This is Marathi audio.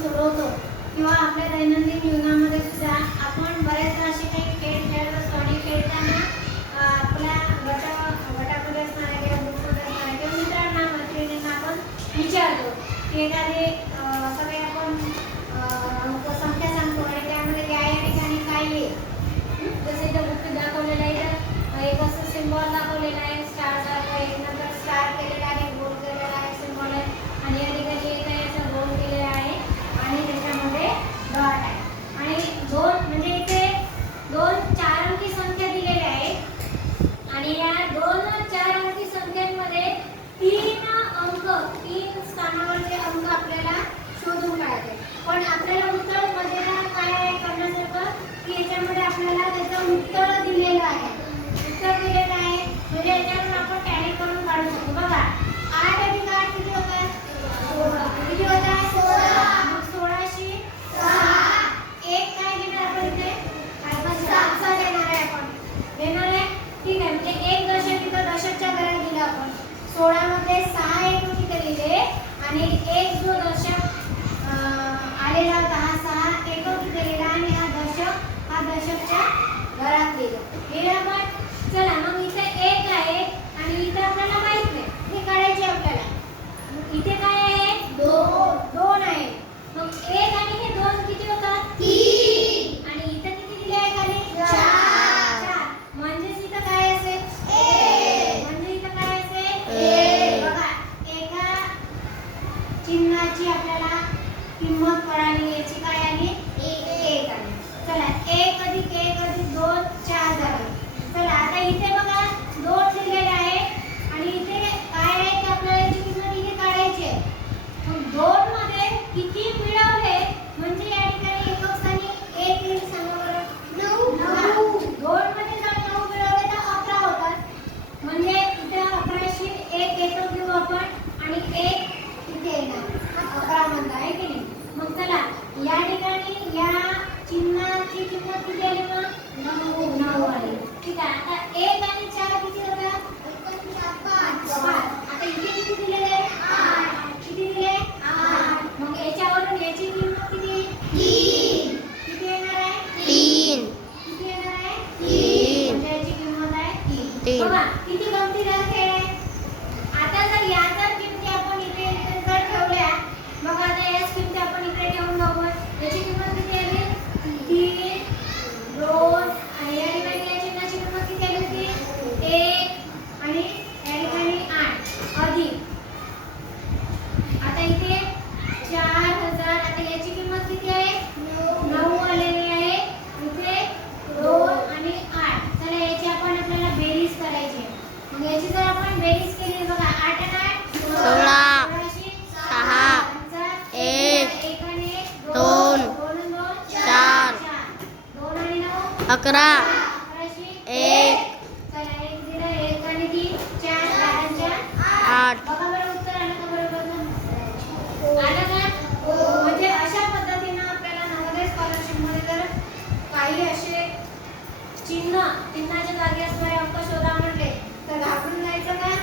सोडवतो. किंवा आपल्या दैनंदिन जीवनामध्ये सुद्धा आपण बऱ्याचदा असे काही खेळ खेळत असतो आणि खेळताना आपल्या गटा गटामध्ये असणाऱ्या किंवा ग्रुपमध्ये असणाऱ्या किंवा मित्रांना मैत्रिणींना आपण विचारतो की एखादे सोळामध्ये सहा एकूण तिथे लिहिले आणि एक जो दशक आलेला होता हा सहा एकूण तिथे लिहिला आणि हा दशक हा दशकच्या घरात लिहिला चिन्हाची आपल्याला किंमत कळाली याची काय आहे? एक आहे. चला एक अधिक एक अधिक आनंद आहे की नाही मग चला या ठिकाणी या चिन्हाची किंमत किती आली मग? अकरा. एक. आठ. म्हणजे अशा पद्धतीनं आपल्याला स्कॉलरशिपमध्ये जर काही असे चिन्ह चिन्हाच्या जागी असणारे अंक शोधा म्हणले तर घाबरून जायचं काय?